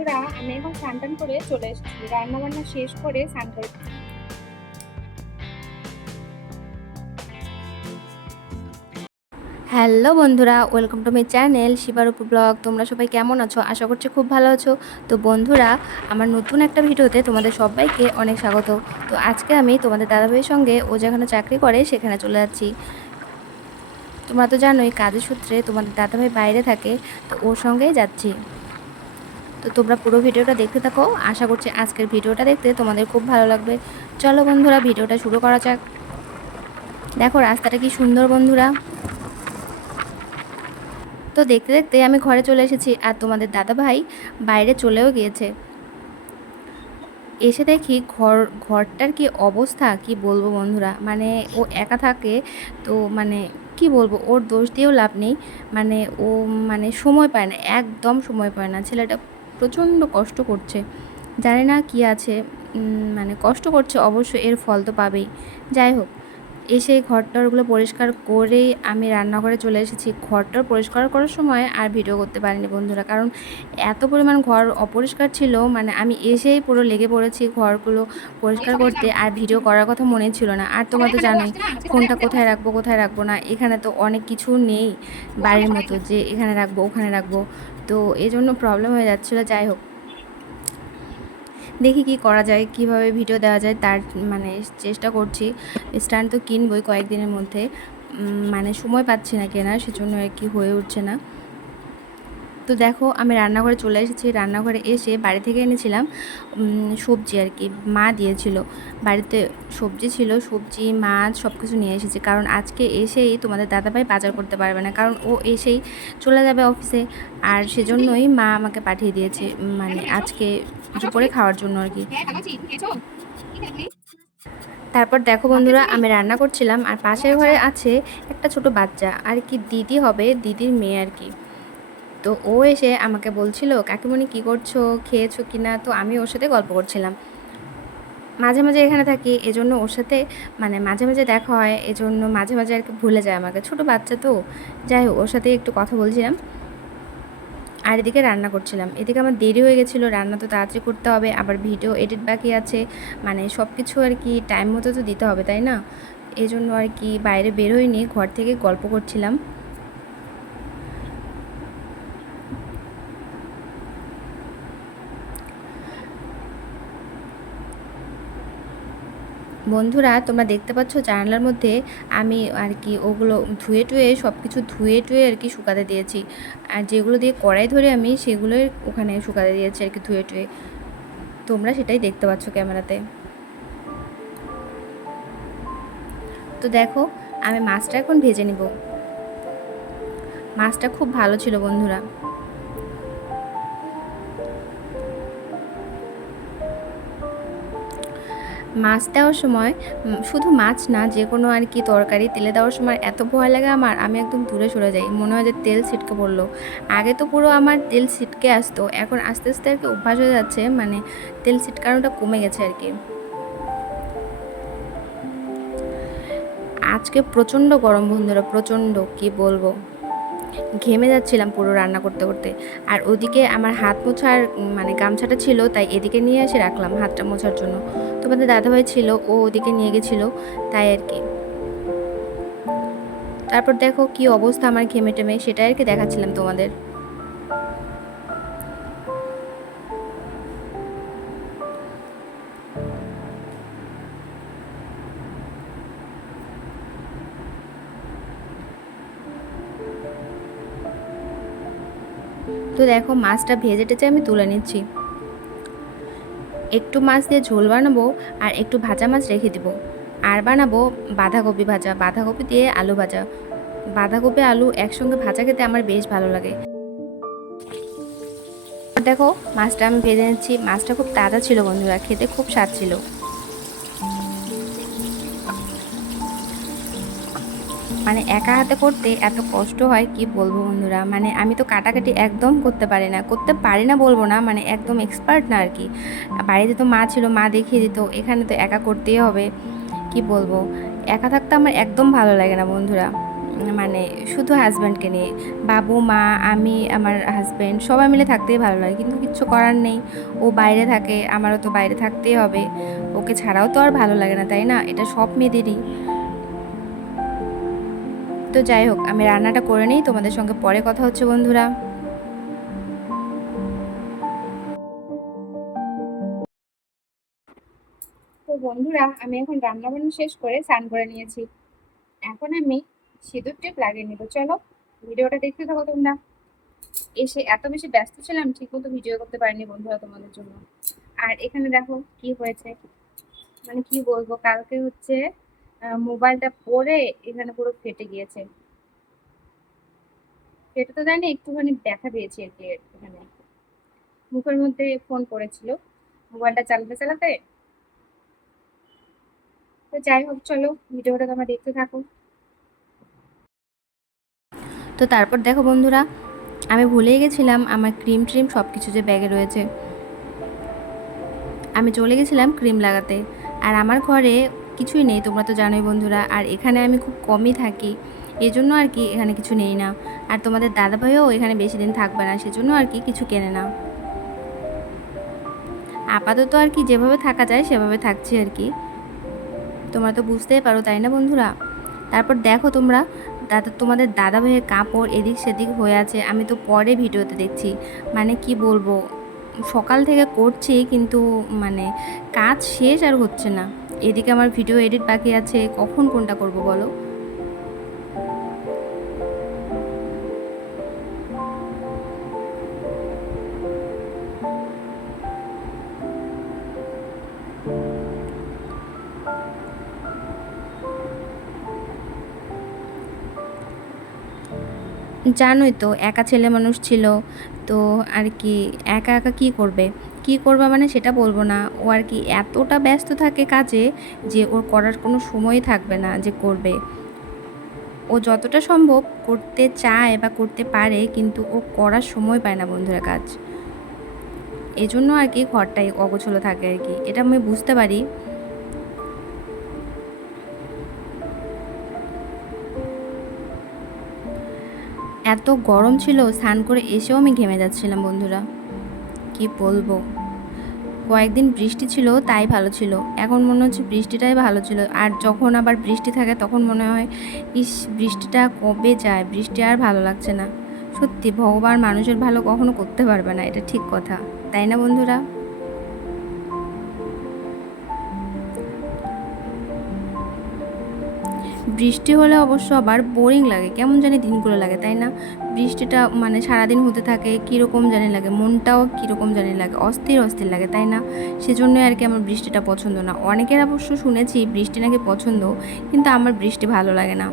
বন্ধুরা, আমি এখন স্নান টান করে চলে এসেছি। রান্না বান্না শেষ করে স্নান করে। হ্যালো বন্ধুরা, welcome to my channel Shivarupi blog. তোমরা সবাই কেমন আছো? আশা করছি খুব ভালো আছো। তো বন্ধুরা, আমার নতুন একটা ভিডিওতে তোমাদের সবাইকে অনেক স্বাগত। তো আজকে আমি তোমাদের দাদাভাইয়ের সঙ্গে ও যেখানে চাকরি করে সেখানে চলে যাচ্ছি। তোমরা তো জানোই কাজের সূত্রে তোমাদের দাদাভাই বাইরে থাকে, তো ওর সঙ্গেই যাচ্ছি। তো তোমরা পুরো ভিডিওটা দেখতে থাকো। আশা করছি আজকের ভিডিওটা দেখতে তোমাদের খুব ভালো লাগবে। চলো বন্ধুরা, ভিডিওটা শুরু করা যাক। দেখো রাস্তাটা কি সুন্দর বন্ধুরা। তো দেখতে দেখতে আমি ঘরে চলে এসেছি, আর তোমাদের দাদাভাই বাইরে চলেও গিয়েছে। এসে দেখি ঘরটার কি অবস্থা, কি বলবো বন্ধুরা। মানে ও একা থাকে, তো মানে কি বলবো, ওর দোষ দিয়েও লাভ নেই। মানে ও মানে সময় পায় না, একদম সময় পায় না। ছেলেটা প্রচণ্ড কষ্ট করছে, জানি না কি আছে। মানে কষ্ট করছে, অবশ্য এর ফল তো পাবেই। যাই হোক, এসে ঘরটরগুলো পরিষ্কার করেই আমি রান্নাঘরে চলে এসেছি। ঘরটর পরিষ্কার করার সময় আর ভিডিও করতে পারিনি বন্ধুরা, কারণ এত পরিমাণ ঘর অপরিষ্কার ছিল। মানে আমি এসেই পুরো লেগে পড়েছি ঘরগুলো পরিষ্কার করতে, আর ভিডিও করার কথা মনে ছিল না। আর তোমরা তো জানোই ফোনটা কোথায় রাখবো না। এখানে তো অনেক কিছু নেই বাড়ির মতো যে এখানে রাখবো ওখানে রাখবো, তো এই জন্য প্রবলেম হয়ে যাচ্ছিলো। যাই হোক, দেখি কি করা যায়, কিভাবে ভিডিও দেওয়া যায় তার মানে চেষ্টা করছি। স্ট্যান্ড তো কিনবই কয়েকদিনের মধ্যে, মানে সময় পাচ্ছি না কেনার, সেজন্য আর কি হয়ে উঠছে না। তো দেখো আমি রান্নাঘরে চলে এসেছি। রান্নাঘরে এসে বাড়ি থেকে এনেছিলাম সবজি আর কি, মা দিয়েছিল। বাড়িতে সবজি ছিল, সবজি মাছ সব কিছু নিয়ে এসেছি, কারণ আজকে এসেই তোমাদের দাদাভাই বাজার করতে পারবে না, কারণ ও এসেই চলে যাবে অফিসে। আর সেজন্যই মা আমাকে পাঠিয়ে দিয়েছে, মানে আজকে দুপুরে খাওয়ার জন্য আর কি। তারপর দেখো বন্ধুরা, আমি রান্না করছিলাম, আর পাশের ঘরে আছে একটা ছোট বাচ্চা, আর কি দিদি হবে, দিদির মেয়ে আর কি। তো ও এসে আমাকে বলছিল, কাকিমণি কী করছো, খেয়েছো কি না। তো আমি ওর সাথে গল্প করছিলাম। মাঝে মাঝে এখানে থাকি, এজন্য ওর সাথে মানে মাঝে মাঝে দেখা হয়, এজন্য মাঝে মাঝে আর কি ভুলে যায় আমাকে, ছোট বাচ্চা তো। যাই হোক, ওর সাথে একটু কথা বলছিলাম, আর এদিকে রান্না করছিলাম। এদিকে আমার দেরি হয়ে গেছিলো, রান্না তো তাড়াতাড়ি করতে হবে, আবার ভিডিও এডিট বাকি আছে। মানে সব কিছু আর কি টাইম মতো তো দিতে হবে, তাই না? এই জন্য আর কি বাইরে বের হইনি, ঘর থেকে গল্প করছিলাম। বন্ধুরা, তোমরা দেখতে পাচ্ছ জানালার মধ্যে আমি আর কি ওগুলো ধুয়ে টুয়ে সব কিছু ধুয়ে টুয়ে আর কি শুকাতে দিয়েছি। আর যেগুলো দিয়ে কড়াই ধরে আমি সেগুলোই ওখানে শুকাতে দিয়েছি আর কি, ধুয়ে টুয়ে। তোমরা সেটাই দেখতে পাচ্ছ ক্যামেরাতে। তো দেখো, আমি মাছটা এখন ভেজে নিব। মাছটা খুব ভালো ছিল বন্ধুরা। মাছ দেওয়ার সময় শুধু মাছ না, যে কোনো আর কি তরকারি তেলে দেওয়ার সময় এত ভয় লাগে আমার, আমি একদম দূরে সরে যাই, মনে হয় যে তেল ছিটকে পড়লো। আগে তো পুরো আমার তেল ছিটকে আসতো, এখন আস্তে আস্তে আর কি অভ্যাস হয়ে যাচ্ছে, মানে তেল ছিটকানোটা কমে গেছে আর কি। আজকে প্রচণ্ড গরম বন্ধুরা, প্রচণ্ড, কি বলবো, ঘেমে যাচ্ছিলাম পুরো রান্না করতে করতে। আর ওদিকে আমার হাত মোছার মানে গামছাটা ছিল, তাই এদিকে নিয়ে এসে রাখলাম হাতটা মোছার জন্য। তোমাদের দাদাভাই ছিল, ও ওদিকে নিয়ে গেছিলো, তাই আর কি। তারপর দেখো কি অবস্থা আমার ঘেমে টেমে, সেটাই আর কি দেখাচ্ছিলাম তোমাদের। তো দেখো মাছটা ভেজে টেজে আমি তুলে নিচ্ছি। একটু মাছ দিয়ে ঝোল বানাবো, আর একটু ভাজা মাছ রেখে দিব। আর বানাবো বাঁধাকপি ভাজা, বাঁধাকপি দিয়ে আলু ভাজা। বাঁধাকপি আলু একসঙ্গে ভাজা খেতে আমার বেশ ভালো লাগে। দেখো মাছটা আমি ভেজে নিচ্ছি। মাছটা খুব তাজা ছিল বন্ধুরা, খেতে খুব স্বাদ ছিল। মানে একা হাতে করতে এত কষ্ট হয়, কি বলবো বন্ধুরা। মানে আমি তো কাটাকাটি একদম করতে পারি না বলবো না, মানে একদম এক্সপার্ট না আর কি। বাড়িতে তো মা ছিল, মা দেখিয়ে দিত, এখানে তো একা করতেই হবে। কি বলবো, একা থাকতে আমার একদম ভালো লাগে না বন্ধুরা। মানে শুধু হাজব্যান্ডকে নিয়ে, বাবু মা আমি আমার হাজব্যান্ড সবাই মিলে থাকতেই ভালো লাগে, কিন্তু কিচ্ছু করার নেই, ও বাইরে থাকে, আমারও তো বাইরে থাকতেই হবে, ওকে ছাড়াও তো আর ভালো লাগে না, তাই না? এটা সব মেয়েদেরই। তো যাই হোক, আমি রান্নাটা করে নিই, তোমাদের সঙ্গে পরে কথা হচ্ছে বন্ধুরা। তো বন্ধুরা, আমি এখন রান্না বান্না শেষ করে স্নান করে নিয়েছি। এখন আমি সিঁদুর টিপ লাগিয়ে নিব। চলো ভিডিওটা দেখতে থাকো তোমরা। এসে এত বেশি ব্যস্ত ছিলাম, ঠিক মতো ভিডিও করতে পারিনি বন্ধুরা তোমাদের জন্য। আর এখানে দেখো কি হয়েছে, মানে কি বলবো, কালকে হচ্ছে মোবাইলটা পরে এখানে পুরো ফেটে গিয়েছে। ফেটে তো জানি, একটুখানি ব্যথা পেয়েছি আর কি এখানে। মুখের মধ্যে ফোন পড়েছিল মোবাইলটা চালাতে চালাতে। তো যাই হোক, চলো ভিডিওটা তোমরা দেখতে থাকো। তো তারপর দেখো বন্ধুরা, আমি ভুলেই গেছিলাম আমার ক্রিম ট্রিম সব কিছু যে ব্যাগে রয়েছে। আমি চলে গেছিলাম ক্রিম লাগাতে, আর আমার ঘরে কিছুই নেই, তোমরা তো জানোই বন্ধুরা। আর এখানে আমি খুব কমই থাকি, এজন্য আর কি এখানে কিছু নেই না। আর তোমাদের দাদাভাইও এখানে বেশি দিন থাকবে না, সেজন্য আর কি কিছু কেনে না। আপাতত আর কি যেভাবে থাকা যায় সেভাবে থাকছি আর কি, তোমরা তো বুঝতেই পারো, তাই না বন্ধুরা? তারপর দেখো তোমরা, তোমাদের দাদা ভাইয়ের কাপড় এদিক সেদিক হয়ে আছে, আমি তো পরে ভিডিওতে দেখছি। মানে কি বলবো, সকাল থেকে করছি কিন্তু মানে কাজ শেষ আর হচ্ছে না। এদিকে আমার ভিডিও এডিট বাকি আছে, কখন কোনটা করব বলো? জানোই তো, একা ছেলে মানুষ ছিল, তো আর কি একা একা কী করবে, কী করবে মানে সেটা বলবো না, ও আর কি এতটা ব্যস্ত থাকে কাজে যে ওর করার কোনো সময়ই থাকবে না যে করবে। ও যতটা সম্ভব করতে চায় বা করতে পারে, কিন্তু ও করার সময় পায় না বন্ধুরা কাজ। এজন্য আর কি ঘরটাই অগোছালো থাকে আর কি, এটা আমি বুঝতে পারি। এত গরম ছিল, স্নান করে এসেও আমি ঘেমে যাচ্ছিলাম বন্ধুরা, কি বলবো। কয়েকদিন বৃষ্টি ছিল তাই ভালো ছিল, এখন মনে হচ্ছে বৃষ্টিটাই ভালো ছিল। আর যখন আবার বৃষ্টি থাকে তখন মনে হয় ইস, বৃষ্টিটা কবে যায়, বৃষ্টি আর ভালো লাগছে না। সত্যি ভগবান মানুষের ভালো কখনো করতে পারবে না, এটা ঠিক কথা, তাই না বন্ধুরা? বৃষ্টি হলে অবশ্য আবার বোরিং লাগে, কেমন জানি দিনগুলো লাগে, তাই না? বৃষ্টিটা মানে সারাদিন হতে থাকে, কীরকম জানি লাগে, মনটাও কীরকম জানি লাগে, অস্থির অস্থির লাগে, তাই না? সেজন্যই আর কি আমার বৃষ্টিটা পছন্দ না। অনেকের অবশ্য শুনেছি বৃষ্টি নাকি পছন্দ, কিন্তু আমার বৃষ্টি ভালো লাগে না।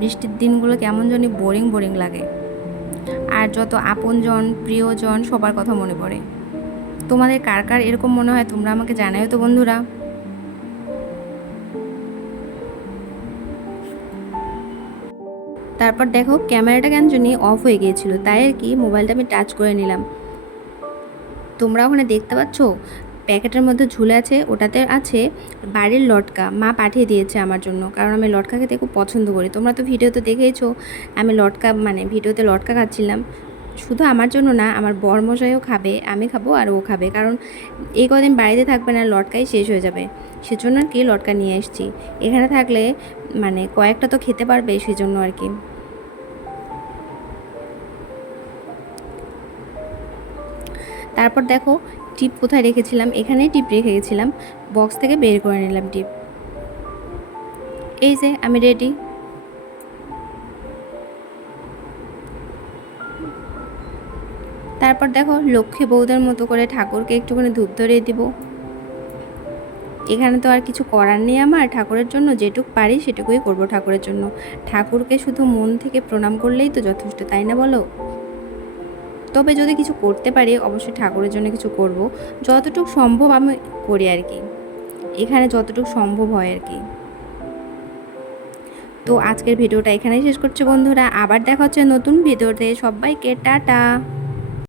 বৃষ্টির দিনগুলো কেমন জানি বোরিং বোরিং লাগে, আর যত আপনজন প্রিয়জন সবার কথা মনে পড়ে। তোমাদের কার কার এরকম মনে হয় তোমরা আমাকে জানাও তো বন্ধুরা। তারপর দেখো ক্যামেরাটা কেন জানি অফ হয়ে গিয়েছিল, তাই আর কি মোবাইলটা আমি টাচ করে নিলাম। তোমরা ওখানে দেখতে পাচ্ছ প্যাকেটের মধ্যে ঝুলে আছে, ওটাতে আছে বাড়ির লটকা, মা পাঠিয়ে দিয়েছে আমার জন্য, কারণ আমি লটকা খেতে খুব পছন্দ করি। তোমরা তো ভিডিওতে দেখেইছো আমি লটকা মানে ভিডিওতে লটকা খাচ্ছিলাম। শুধু আমার জন্য না, আমার বরমশাইও খাবে, আমি খাবো আর ও খাবে, কারণ এই কদিন বাড়িতে থাকবে না, লটকাই শেষ হয়ে যাবে, সেজন্য আর কি লটকা নিয়ে এসেছি। এখানে থাকলে মানে কয়েকটা তো খেতে পারবে, সেজন্য আর কি। তারপর দেখো টিপ কোথায় রেখেছিলাম, এখানেই টিপ রেখে গেছিলাম, বক্স থেকে বের করে নিলাম টিপ। এই যে আমি রেডি। তারপর দেখো লক্ষ্মী বউদের মতো করে ঠাকুরকে একটুখানি ধূপ ধরিয়ে দিব। এখানে তো আর কিছু করার নেই, আমার ঠাকুরের জন্য যেটুকু পারি সেটুকুই করব ঠাকুরের জন্য। ঠাকুরকে শুধু মন থেকে প্রণাম করলেই তো যথেষ্ট, তাই না বলো? তবে যদি কিছু করতে পারি অবশ্যই ঠাকুরের জন্য কিছু করব, যতটুকু সম্ভব আমি করি আর কি, এখানে যতটুকু সম্ভব হয় আর কি। তো আজকের ভিডিওটা এখানেই শেষ করছি বন্ধুরা, আবার দেখা হচ্ছে নতুন ভিডিওতে, সবাইকে টাটা।